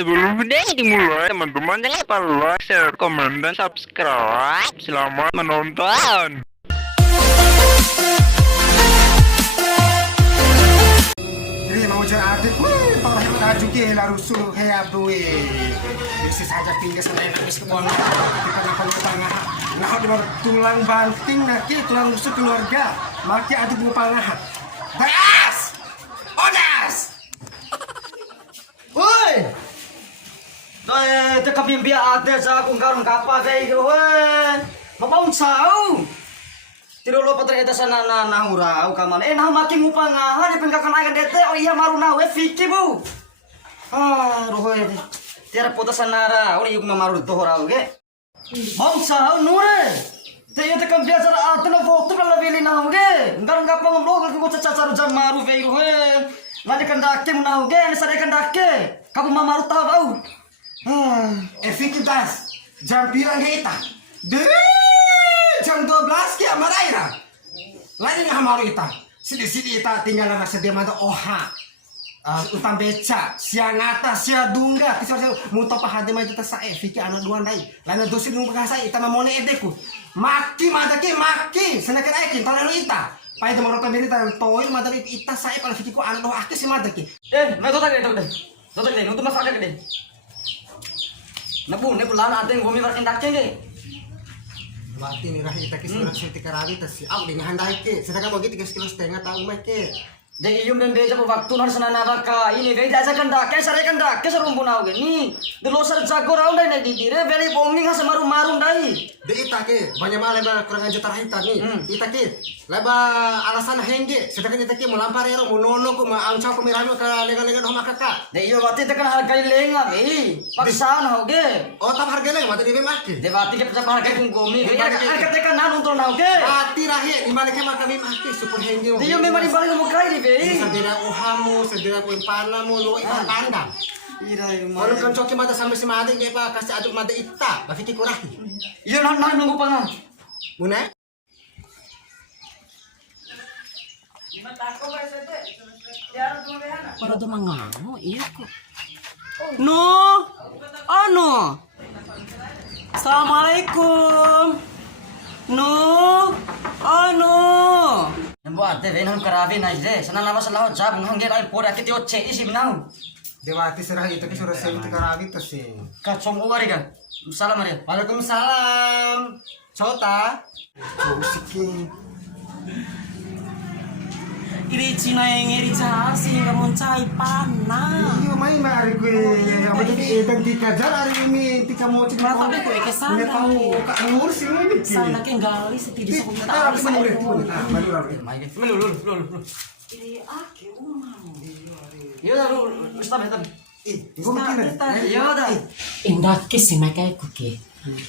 Sebelum video dimulai, teman-teman jangan lupa like, share, komen, dan subscribe. Selamat menonton. Ini mau jadi adik, orang yang ada juga lalu suruh hebat duit. Bisa saja tinggal selain habis keuangan. Kita nak perlu tengah. Nah, di luar tulang banting nanti tulang rusuk keluarga. Maki adik mau pangah. Beas, odas. Woi, đây kami biar ada sa kung karong kapa kay woi. Mapaun sao. Tiro lo patre eta sana na nahura kaman. Nah making upang ha di pengkakan dete oh iya maru na we fiki bu. Rohoy. Tiara pota sanara ori yung mamaru to hora ge. Maun sao nure. Te eta kam biar sa atna foto la beli na ge. Ngarong kapang lo ko cacaru jam maru ve rohoy. Lani kandake na ge, ni sare kandake. Kamu mamaru tahu bau. Efiki das, jam pirang kita. Jam 12 kia maraira. Lagi nggak mau kita. Sidi kita tinggal anak sedia mata oha. Utang beca, siang atas, siang dungga. Kisah muto pahade mah kita sa Efiki anak dua nai. Lain dosi nung pagasa ita mamone edeku. Maki mata ki maki. Senakan aikin tolong ita. Pai itu mereka mirip dan toil mata ita saya kalau Efiki ku anak dua akis si mata ki. Nah tuh tak deh. Tuh tak deh, untuk masak deh. Nabu, pulang ada yang gomi bertindak deh. Berarti nih rahit kita kisah seperti karawi tas. Aku dengan handai ke. Sedangkan bagi 3,5 kilo tahu ke. Jadi yung membeja po waktu harus nanabaka ini beda aja kan dak sare kan dak serum punau gini dulu sar jago raun dai di dire beli bonging ha semaru marum dai De ita ke banyak malah lebar kurang aja tarahita nih. Ita ke leba alasan hengge sedangkan ita ke mau lampar ero mau nono ko mau amca ko mirano ka lengan-lengan ho makaka. De iyo bati tekan harga lenga be paksan ho ge Oh tam harga lengan mata di bemah ke. de bati ke pesa harga kung gomi be harga tekan nan untuk nau ge Bati rahit di mana ke maka bemah ke super hengge. de iyo memang di balik mo kai di be Sedera uhamu, sedera ko impanamu, lo ikan pandang. ira yung Kalau kan coki mata sampai si made nge pa kasih aduk mata ita, bagi kikurahi. iyo nan nunggu pa nga Muna? Para dumangano, iya ko. No! Ano? Assalamualaikum. No! Ano? yang buat de venon karavi na de sana nama salah jab ngangge ai pora kiti oche isi binau Dewati serah itu ke suruh sewa karawi tuh sih. ka som uwari ka salam ari Waalaikumsalam. Cota. Oh, siking. Iri Cina yang iri casi kamu cai panah. Iyo main mari gue yang begitu dan dikajar hari ini tika mau cek Mata gue kesana. Udah tahu kak Nur sih ini. Sana ke gali setidaknya Kita sekolah harus menurut. melulu Iri ake umang. yo da lu stop stop Gue mikir. yo da Indah ke si mereka ke.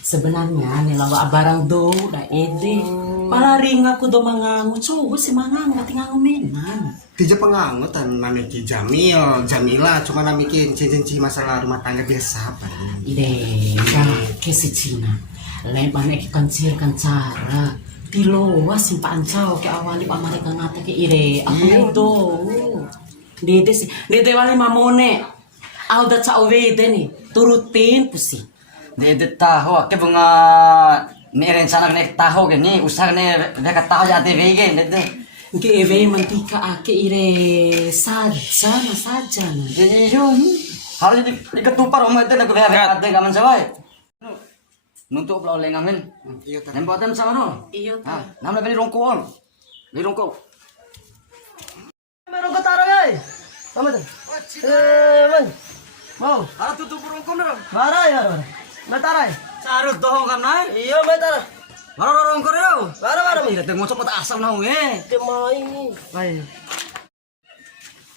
Sebenarnya nih lawa barang do da ede. Palaring aku do mangangu cowok si mangangu tinggal menan. Tija pengangutan nami Ki Jamil, Jamila cuma nami Ki cincin masalah rumah tangga biasa apa Ide, ke si Cina. Leban ek kancir kancara. Tilowa simpaan caw ke awali pa mereka ngata ke ire. Aku itu. Dede si, dede wali mamone. Au da caw wede nih. Turutin pusi. de taho ke bunga ni rencana nek taho ke ni usah ne dekat taho ya de vege de Ke eve mantika ake ire saja na saja na. jadi yo harus di ketupar om itu nak beha de gaman sawai nuntuk blau lengamen Iya tak. nembotan sama no Iyo ha ta. namna beli rongko on beli rongko merongko taro ay kamu tuh man mau ada tutup rongko no marah ya mataray sarut dohong kan na iyo matara maro rongko yo maro ira te ngocok pata asam na we Kemain. ay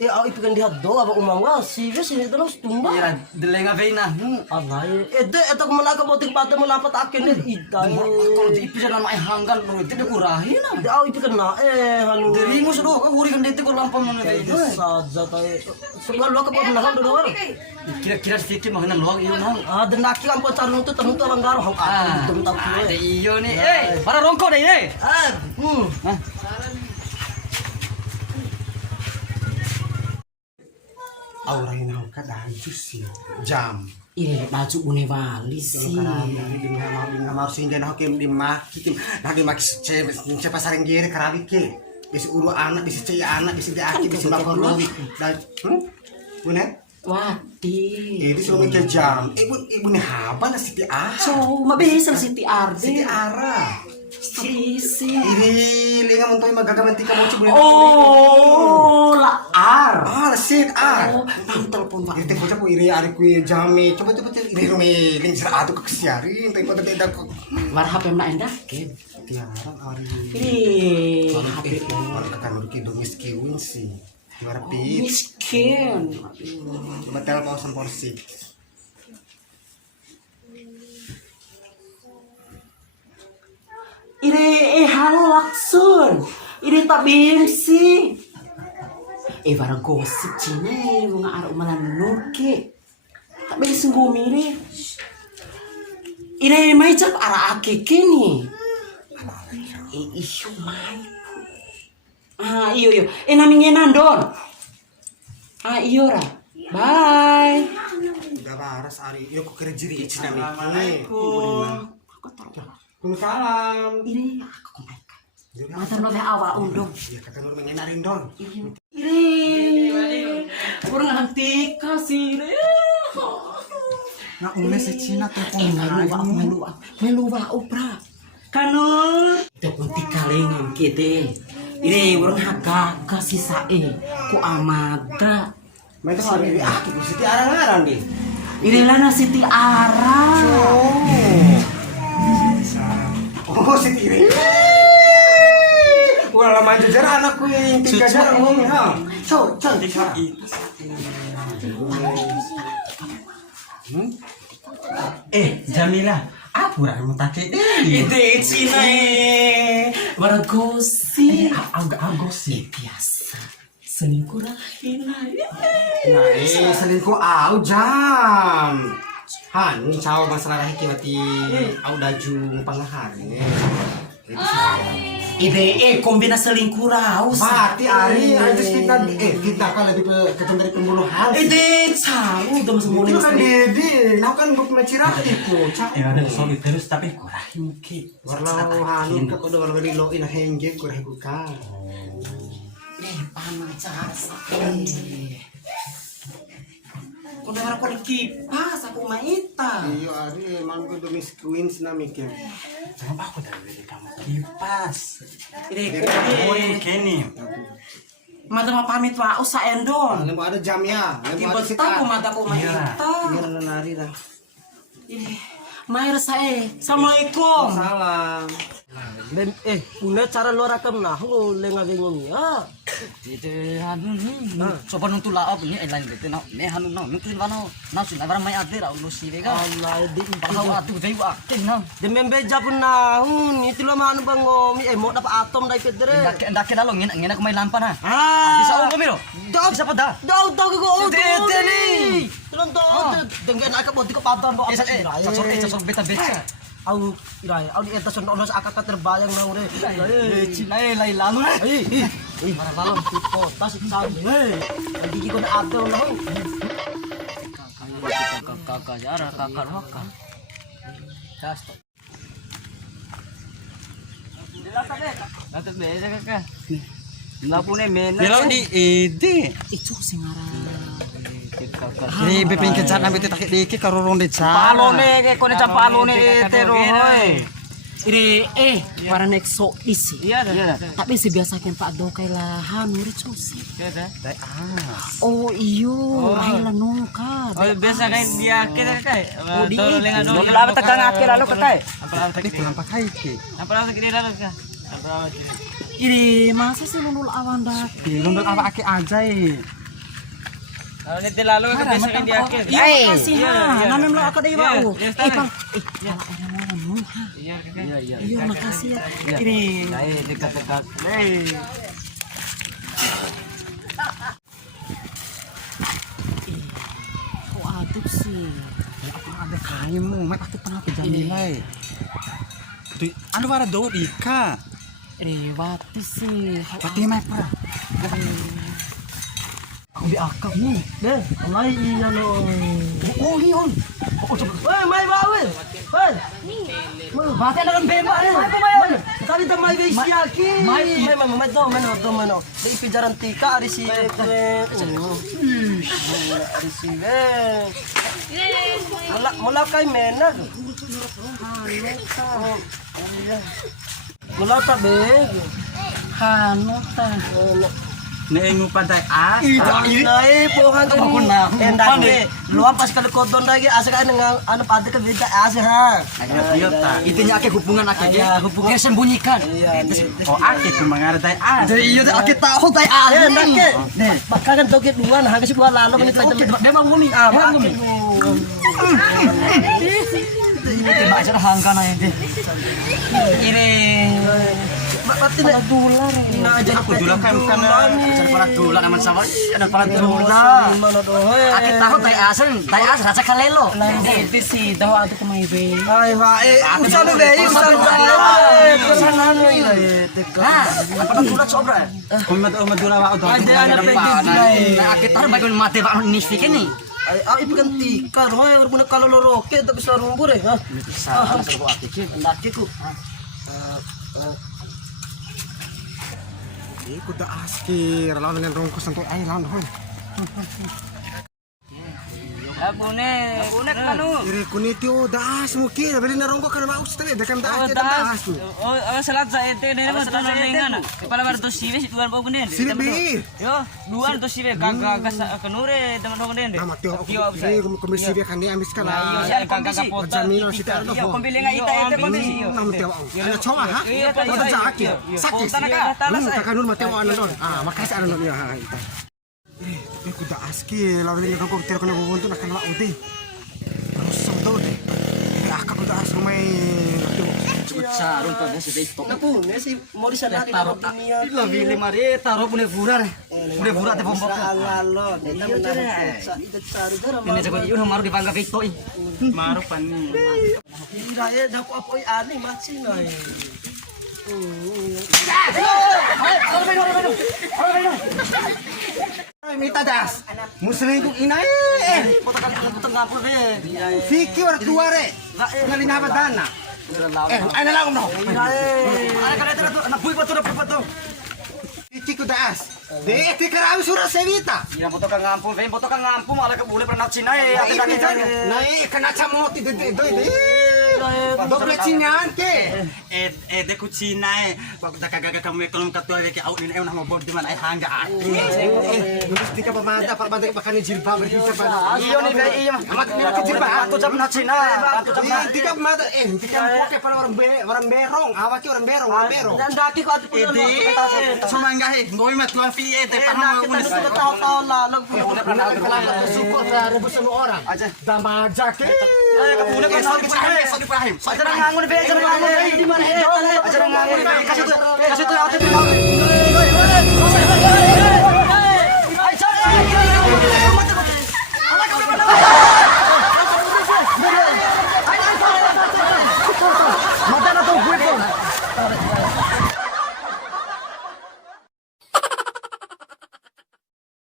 Aku ipikan dihat do apa umangwa serius ini terus tumba. ira delenga veina Alay, eta kumana ka boting pate mo lapat akin ni iday. kalau di ipi jalan mai hanggan no itu de kurahin na Di aku ipikan na hanu. diri mo sudo ka huri kan dete ko lampam na Saja tay. Sungal lo ka pa nahal do do. kira-kira sedikit mah nan luang iyo na Ah, denaki ang pacarno to tanong to langgaro hang ah dum tau ada iyo ni para rongko deh Ah, Hah? aura ini ka danjus sih jam. Ire baju une wali sih. Di ngamar sinja nah kim di maki siapa saring gere karawi ke. Bisi uru anak, bisi caya anak, bisi diaki, bisi bakoro. Dan bener? Wati. Ini suami ke jam. Ibu nih apa lah Siti Ara? So, mabisa Siti Arde. Siti Ara. Sisi. Ini linga muntoy magagamanti ka mo cubo. Oh, la ar. Ah, Siti Ara. Oh, nang telepon Pak. Iri tempo ko iri ari ko jami. Coba iri rumi ling sira atu ka kesiari. Tempo tidak ko. War HP na endak ke. Tiaran ari. Iri HP. Orang kakan ki do miskin sih. Tiara pit. Miskin. Betel pausan porsi. Ire halo laksun. Ire tak bimsi. Barang gosip Cina mga araw malanur ke. Tak bimsi ngumire. Ire may cap ara ake kini. Iyo may. Iyo. Namingin nandon. Iyo ra. Bye. Udah baras ari. Yo ko kerja di Cina mi. Waalaikumsalam. Ire aku kumaika. Mata lo awak undong. Ya kata lu mengenarin don. Ire. Kurang nanti kasih ire. Nak mulai si Cina telepon Meluwa opera. Kanu telepon tikalengan kete. Ire urang haga kasih sae ku amaga. Main tuh hari aku Siti Ara ngaran deh. Ire lana Siti Ara. Oh Siti Iri. Udah lama jajar anakku yang 3 jar ngomong ha. Cantik ha. Jamila, apa orang mau take Ide Cina bara gosip. gosip. Biasa. Selingkuh rahina. Nah, selingkuh au jam. Han, ni caw masalah hikmati au daju pangahari. Ide kombinasi selingkuh raus. Mati ari, itu kita kan lebih ke dari pembunuhan. Ide calu udah semua Itu kan Dede, nah kan buk macirah itu. Ada solid terus tapi kurang ki. Warna hanu ke udah warna lo ina hengge kurang buka. Paman jasa. Kau dengar aku kipas aku maita. Iya ari, emang gue domis queens na mikir. Kenapa aku dari kamu kipas? Ide Kenny. mata ma pamit wa usa endon. Lemo ada jam ya. Tiba aku mata aku maita. Iya nari dah. Ide Mair sae. Assalamualaikum. Salam. Una cara luar akam nah lenga bingung ya. Itu anu coba nuntu laop ini lain gitu no. Me anu no nuntu bano. Nasu na barang mai ate ra ulu si lega. Allah di Pahaw atu dai wa akin no. Demem beja pun nahun itu lo manu bangomi mau dapat atom dai pedre. Ndak dalo ngena kumai lampa na. Ah. Bisa ulo miro. Bisa pada. Dau ko Dede ni. Tulong to dengan akak buat ko paton bo. Sosok beta beca. Au irai au di atas ono akak terbayang nang re. Cina lai lalu. Para balon tipo tas sambe. Gigi ko na atom no. Kakak jara kakak waka. Kasto. Lata beda kakak. Lapune mena. Dilaw di ide. Itu singara. Ni bipin kencan ambil takik dikit karurong di cara. Palone ke kone ca palone tero hoy. Ire para nekso isi. Iya dah. Tapi si biasa kan Pak Do kay lahan muri cusi. Iya dah. Oh iyo, rahila nungka. Oh biasa kayak dia kita kayak. Oh di. Belum tegang akhir lalu kakak. Apa pulang pakai ke. Apa lagi lalu kak. Apa Ire masa sih lulul awan dah. Belum apa akhir aja Kalau nanti lalu ke biasa di akhir. Iya kasih ha. Nanem lo ako dai bau. Pang. Iya Iya makasih ya. Ire. Dekat-dekat. Kok aduk sih. Ada kaimu, mak aku pernah ke Jamilai. Tu anu bara do ika. Ire wati sih. Pati mai pa. Di akak ni. Deh, mulai iya lo. Oh, iyon. Ako coba. Weh, may bawe. Weh. Bate na kan bema eh. May. Tadi ta may siaki. May mano. Dei pijaran tika ari si ari si Mula kay menag. Mula ta beg. Hano ta. Neengu pantai as. Nai pohan kan endak ni. Luam pas kalau kodon lagi asa kan anu pati ke beda asa ha. Iya ta. Itunya ake hubungan ake Ya hubungan sembunyikan. Oh ake cuma ngartai as. Jadi iya ake tahu tai asa endak ke. Deh, bakakan toget duan hangga si dua lalu menit lagi. Memang ngumi. Ngumi. Ini baca hangga na ini. Ini Pati na dolar. Aku dulu kan Jangan pala dula naman sa wali. Ano pala dula? Ake tahu tay as rasa kalelo. Nanti si daw ato kumay be. Ay, usan be, usan be. Usan ano yun. Apa na dula sobra? Kung madura wa do. Ada Ake tahu bago mate ba nisfike ni. Ay, ipikan tika. Roy, or muna kaloloroke. Tapos sa rumbur eh. Sa serbo ake ki. Andake ko. Kuda aski, lawan yang rongkos sampai air lawan hoy. Abune kanu. Ire kuniti o daas mo ki, beli na rongko kana maus tadi, dekan daas. Oh, salat sa ete ne mas tunan lengan. Kepala bar to siwe duan po kunen. Sini bi. Yo, duan to siwe kagak kanure dengan dong den. Nama teo. Ini komisi dia kan dia ambis kala. Iyo siya kagak pota. Jamino si tao. Iyo pembeli nga ita pembeli iyo. Nama teo. Ano chonga ha? Ano sa aki? Sakit. Takanun mateo ano don. Makasih ano don ya ita. Kuda aski, lawan ini rongko teo kana bubuntu nak kana uti. Terus samdo deh. Akak kuda as rumay. Cepet sarung pa si Beto. Napu, si mau di sana Taruh dunia. lebih lima re taruh punya burar. Punya burar te pompok. Alalo, kita benar. Ini jago ieu maru dipangga Beto ih. Maru pani. Ira ya daku apa aneh macin ay. Ay, mita das. Muslim kong inay. Putang ngapul be. Fikir orang tua re. Ngalin apa dana? Ay nalang no. Ay kada tara to, nabuy pa to. Fikir ko daas. De, ti karami surah sevita. Iya foto kang ngampun malah ke boleh pernah Cina ya. Nai kana chamoti de doble cinyan ke. De kucina pag nakagaga kami kolom katua ke au ni na mo bod man ay hangga ati. Nulis di ka pamada para bantai bakani jilbab bisa pa. Iyo ni be iya. Amat ni ka jilbab. Aku jam na Cina. Aku jam na. Di ka pamada di ka poke para orang berong. Awaki orang berong. Dan daki ko atu punya. Sumangga he, ngoy mat tuang fi te Kita sudah tahu lalu Suku rebusan orang. Aja. Damaja ke. Kemudian kan Sorry Ibrahim. Aja ngangun be, aja ngangun. Di mana itu?